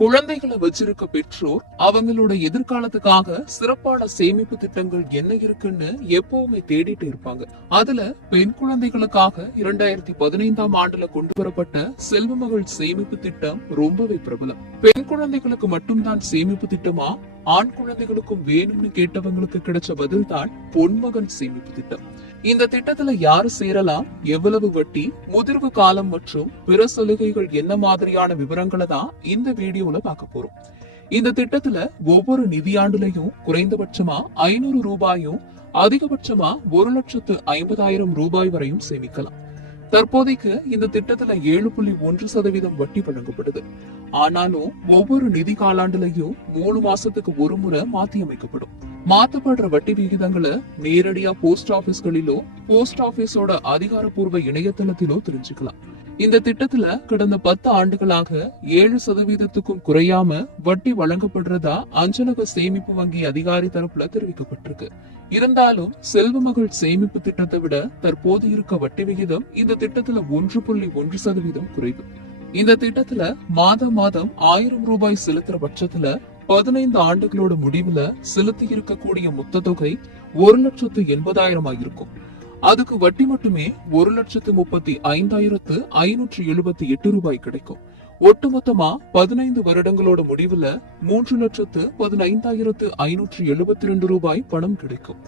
குழந்தைகளை வச்சிருக்க பெற்றோர் அவங்களோட எதிர்காலத்துக்காக சிறப்பான சேமிப்பு திட்டங்கள் என்ன இருக்குன்னு எப்பவுமே தேடிட்டு இருப்பாங்க. அதுல பெண் குழந்தைகளுக்காக 2015ஆம் ஆண்டுல கொண்டு வரப்பட்ட செல்வமகள் சேமிப்பு திட்டம் ரொம்பவே பிரபலம். பெண் குழந்தைகளுக்கு மட்டும்தான் சேமிப்பு திட்டமா, ஆண் குழந்தைகளுக்கும் வேணும்னு கேட்டவங்களுக்கு கிடைச்ச பதில் தான் பொன்மகன் சேமிப்பு திட்டம். இந்த திட்டத்துல யாரு சேரலாம், எவ்வளவு வட்டி, முதிர்வு காலம் மற்றும் பிற சலுகைகள் என்ன மாதிரியான விவரங்களை தான் இந்த வீடியோல பார்க்க போறோம். இந்த திட்டத்துல ஒவ்வொரு நிதியாண்டுலையும் குறைந்தபட்சமா 500 ரூபாயும் அதிகபட்சமா 1,50,000 ரூபாய் வரையும் சேமிக்கலாம். தற்போதைக்கு இந்த திட்டத்துல 7.1% வட்டி வழங்கப்படுது. ஆனாலும் ஒவ்வொரு நிதி காலாண்டுலையும் 3 மாசத்துக்கு ஒரு முறை மாத்தி அமைக்கப்படும். மாத்தப்படுற வட்டி விகிதங்களை நேரடியா போஸ்ட் ஆபீஸ்களிலோ போஸ்ட் ஆபீஸோட அதிகாரப்பூர்வ இணையதளத்திலோ தெரிஞ்சுக்கலாம். இந்த திட்டத்துல கடந்த 10 ஆண்டுகளாக 7%க்கும் குறையாம வட்டி வழங்கப்படுறதா அஞ்சலக சேமிப்பு வங்கி அதிகாரி தரப்புல தெரிவிக்கப்பட்டிருக்கு. இருந்தாலும் செல்வமகள் சேமிப்பு திட்டத்தை விட தற்போது இருக்க வட்டி விகிதம் இந்த திட்டத்துல 1.1% குறைவு. இந்த திட்டத்துல மாதம் 1000 ரூபாய் செலுத்துற பட்சத்துல 15 ஆண்டுகளோட முடிவுல செலுத்தி இருக்கக்கூடிய மொத்த தொகை 1,80,000 இருக்கும். அதுக்கு வட்டி மட்டுமே 1,35,578 ரூபாய் கிடைக்கும். ஒட்டுமொத்தமா 15 வருடங்களோட முடிவுல 3,15,572 ரூபாய் பணம் கிடைக்கும்.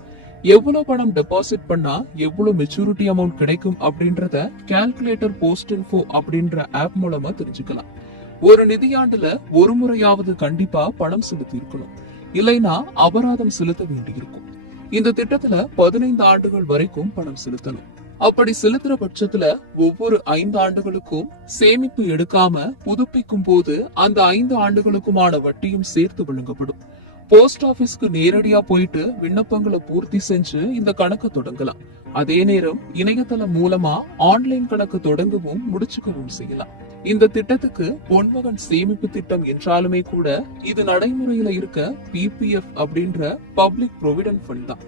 எவ்வளவு பணம் டெபாசிட் பண்ணா எவ்வளவு மெச்சூரிட்டி அமௌண்ட் கிடைக்கும் அப்படின்றத கால்குலேட்டர் போஸ்ட் இன்ஃபோ அப்படின்ற ஆப் மூலமா தெரிஞ்சுக்கலாம். ஒரு நிதியாண்டுல ஒரு முறையாவது கண்டிப்பா பணம் செலுத்தி இருக்கணும், இல்லைன்னா அபராதம் செலுத்த வேண்டியிருக்கும். இந்த திட்டத்துல 15 ஆண்டுகள் வரைக்கும் பணம் செலுத்தணும். அப்படி செலுத்துற பட்சத்துல ஒவ்வொரு 5 ஆண்டுகளுக்கும் சேமிப்பு எடுக்காம புதுப்பிக்கும் போது அந்த 5 ஆண்டுகளுக்குமான வட்டியும் சேர்த்து வழங்கப்படும். போஸ்ட் ஆபீஸ்க்கு நேரடியா போயிட்டு விண்ணப்பங்களை பூர்த்தி செஞ்சு இந்த கணக்கு தொடங்கலாம். அதே நேரம் இணையதளம் மூலமா ஆன்லைன் கணக்கு தொடங்கவும் முடிச்சுக்கவும் செய்யலாம். இந்த திட்டத்துக்கு பொன்மகன் சேமிப்பு திட்டம் என்றாலுமே கூட இது நடைமுறையில இருக்க PPF அப்படின்ற பப்ளிக் ப்ரொவிடென்ட் ஃபண்ட் தான்.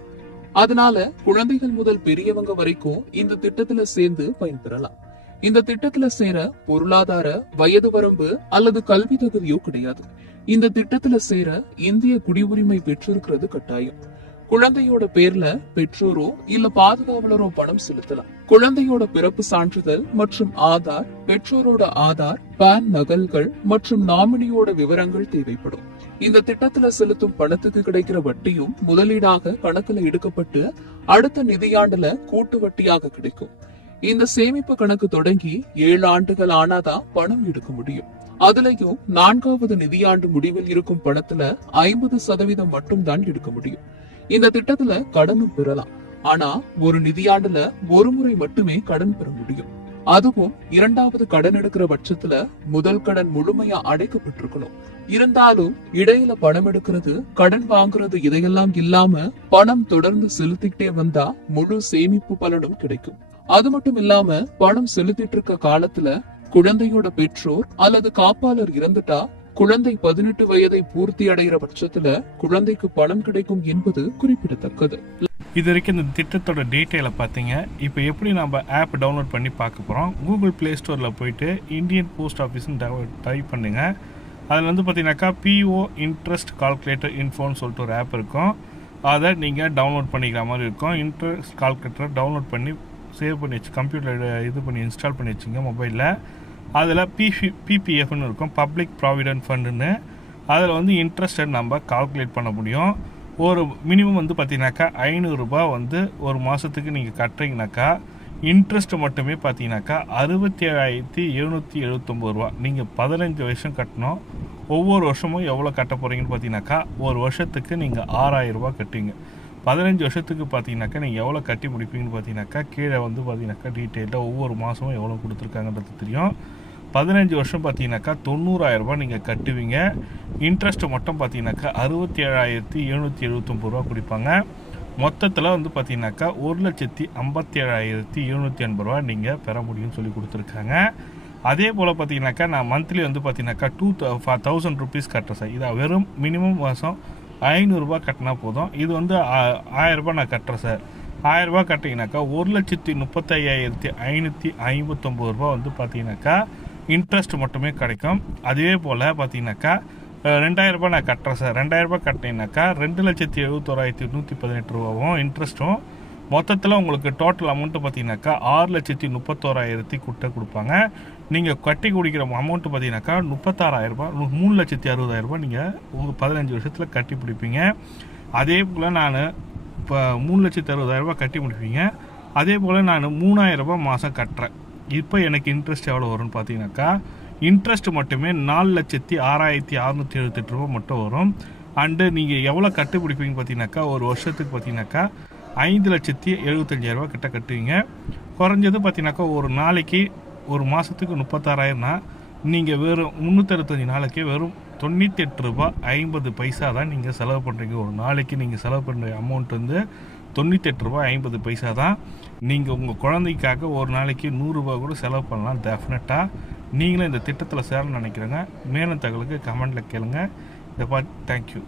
அதனால குழந்தைகள் முதல் பெரியவங்க வரைக்கும் இந்த திட்டத்துல சேர்ந்து பயன்பெறலாம். இந்த திட்டத்துல சேர பொருளாதார, வயது வரம்பு அல்லது கல்வி தகுதியோ கிடையாது. இந்த திட்டத்துல சேர இந்திய குடியுரிமை பெற்றிருக்கிறது கட்டாயம். குழந்தையோட பேர்ல பெற்றோரோ இல்ல பாதுகாவலரோ பணம் செலுத்தலாம். குழந்தையோட பிறப்பு சான்றிதழ் மற்றும் ஆதார், பெற்றோரோட ஆதார், பான் நகல்கள் மற்றும் நாமினியோட விவரங்கள் தேவைப்படும். இந்த திட்டத்துல செலுத்தும் பணத்துக்கு கிடைக்கிற வட்டியும் முதலீடாக கணக்குல எடுக்கப்பட்டு அடுத்த நிதியாண்டுல கூட்டு வட்டியாக கிடைக்கும். இந்த சேமிப்பு கணக்கு தொடங்கி 7 ஆண்டுகள் ஆனாதான் பணம் எடுக்க முடியும். அதுலயும் 4வது நிதியாண்டு முடிவில் இருக்கும் பணத்துல 50% மட்டும் தான் எடுக்க முடியும். இந்த திட்டத்துல கடனும் பெறலாம். ஆனா ஒரு நிதியாண்டுல ஒரு முறை மட்டுமே கடன் பெற முடியும். அதுவும் 2வது கடன் எடுக்கிற பட்சத்துல முதல் கடன் முழுமையா அடைக்கப்பட்டிருக்கணும். இருந்தாலும் இடையில பணம் எடுக்கிறது, கடன் வாங்குறது இதையெல்லாம் இல்லாம பணம் தொடர்ந்து செலுத்திக்கிட்டே வந்தா முழு சேமிப்பு பலனும் கிடைக்கும். அது மட்டும் இல்லாம பணம் செலுத்திட்டு இருக்க காலத்துல குழந்தையோட பெற்றோர் அல்லது காப்பாளர் இறந்துட்டா குழந்தை 18 வயதை பூர்த்தி அடைகிற பட்சத்துல குழந்தைக்கு பணம் கிடைக்கும் என்பது குறிப்பிடத்தக்கது. இது வரைக்கும் இந்த திட்டத்தோட டீட்டெயிலை பார்த்தீங்க. இப்போ எப்படி நம்ம ஆப் டவுன்லோட் பண்ணி பார்க்க போகிறோம். கூகுள் ப்ளே ஸ்டோரில் போயிட்டு இந்தியன் போஸ்ட் ஆஃபீஸ்ன்னு டைப் பண்ணுங்க. அதில் வந்து பார்த்தீங்கன்னாக்கா PO இன்ட்ரெஸ்ட் கால்குலேட்டர் இன்ஃபோன்னு சொல்லிட்டு ஒரு ஆப் இருக்கும். அதை நீங்கள் டவுன்லோட் பண்ணிக்கிற மாதிரி இருக்கும். இன்ட்ரெஸ்ட் கால்குலேட்டரை டவுன்லோட் பண்ணி சேவ் பண்ணி வச்சு கம்ப்யூட்டரில் இது பண்ணி இன்ஸ்டால் பண்ணி வச்சுங்க மொபைலில். அதில் PPFன்னு இருக்கும், பப்ளிக் ப்ராவிடென்ட் ஃபண்டுன்னு. அதில் வந்து இன்ட்ரெஸ்ட்டை நம்ம கால்குலேட் பண்ண முடியும். ஒரு மினிமம் வந்து பார்த்தீங்கன்னாக்கா 500 ரூபாய் வந்து ஒரு மாதத்துக்கு நீங்கள் கட்டுறீங்கனாக்கா இன்ட்ரெஸ்ட்டு மட்டுமே பார்த்தீங்கன்னாக்கா 67,779 ரூபா. நீங்கள் 15 வருஷம் கட்டணும். ஒவ்வொரு வருஷமும் எவ்வளோ கட்ட போகிறீங்கன்னு பார்த்தீங்கன்னாக்கா ஒரு வருஷத்துக்கு நீங்கள் 6,000 ரூபா கட்டுவீங்க. 15 வருஷத்துக்கு பார்த்தீங்கன்னாக்கா நீங்கள் எவ்வளோ கட்டி முடிப்பீங்கன்னு பார்த்தீங்கன்னாக்கா கீழே வந்து பார்த்தீங்கன்னாக்கா டீட்டெயிலாக ஒவ்வொரு மாதமும் எவ்வளோ கொடுத்துருக்காங்கன்றது தெரியும். 15 வருஷம் பார்த்தீங்கன்னாக்கா 90,000 ரூபாய் நீங்கள் கட்டுவீங்க. இன்ட்ரெஸ்ட்டு மட்டும் பார்த்தீங்கன்னாக்கா 67,779 ரூபா கொடுப்பாங்க. மொத்தத்தில் வந்து பார்த்தீங்கன்னாக்கா 1,57,780 ரூபா நீங்கள் பெற முடியும்னு சொல்லி கொடுத்துருக்காங்க. அதே போல் பார்த்தீங்கன்னாக்கா நான் மந்த்லி வந்து பார்த்தீங்கன்னாக்கா 2,000 ருபீஸ் கட்டுறேன் சார். இதை வெறும் மினிமம் மாதம் 500 ரூபாய் கட்டினா போதும். இது வந்து 1000 ரூபாய் நான் கட்டுறேன் சார். 1000 ரூபாய் கட்டிங்கனாக்கா 1,35,559 ரூபா வந்து பார்த்தீங்கன்னாக்கா இன்ட்ரெஸ்ட் மட்டுமே கிடைக்கும். அதே போல் பார்த்தீங்கன்னாக்கா 2000 ரூபாய் நான் கட்டுறேன் சார், 2000 ரூபாய் கட்டினீங்கன்னாக்கா 2,71,118 ரூபாவும் இன்ட்ரெஸ்ட்டும், மொத்தத்தில் உங்களுக்கு டோட்டல் அமௌண்ட்டு பார்த்தீங்கன்னாக்கா 6,31,000 கிட்ட கொடுப்பாங்க. நீங்கள் கட்டி குடிக்கிற அமௌண்ட்டு பார்த்தீங்கன்னாக்கா 36,000 ரூபாய், 3,60,000 ரூபாய் நீங்கள் உங்கள் 15 வருஷத்தில் கட்டி பிடிப்பீங்க. அதே போல் நான் இப்போ 3,60,000 ரூபாய் கட்டி முடிப்பீங்க. அதே போல் நான் 3,000 ரூபாய் மாதம் கட்டுறேன். இப்போ எனக்கு இன்ட்ரெஸ்ட் எவ்வளோ வரும்னு பார்த்தீங்கன்னாக்கா இன்ட்ரெஸ்ட் மட்டுமே 4,06,678 ரூபா மட்டும் வரும். அண்டு நீங்கள் எவ்வளோ கட்டு பிடிப்பீங்கன்னு பார்த்தீங்கன்னாக்கா ஒரு வருஷத்துக்கு பார்த்தீங்கன்னாக்கா 5,75,000 ரூபா கிட்ட கட்டுவீங்க. குறைஞ்சது பார்த்தீங்கன்னாக்கா ஒரு நாளைக்கு ஒரு மாதத்துக்கு 36,000னா நீங்கள் வெறும் 365 நாளைக்கு வெறும் 98 ரூபாய் 50 பைசா தான் நீங்கள் செலவு பண்ணுறீங்க. ஒரு நாளைக்கு நீங்கள் செலவு பண்ணுற அமௌண்ட் வந்து 98 ரூபாய் 50 பைசா தான். நீங்கள் உங்கள் குழந்தைக்காக ஒரு நாளைக்கு 100 ரூபா கூட செலவு பண்ணலாம் டெஃபினட்டாக. நீங்களும் இந்த திட்டத்தில் சேரணும்னு நினைக்கிறேங்க. மேலும் தகவலுக்கு கமெண்ட்டில் கேளுங்க. இதை பார்த்து தேங்க்யூ.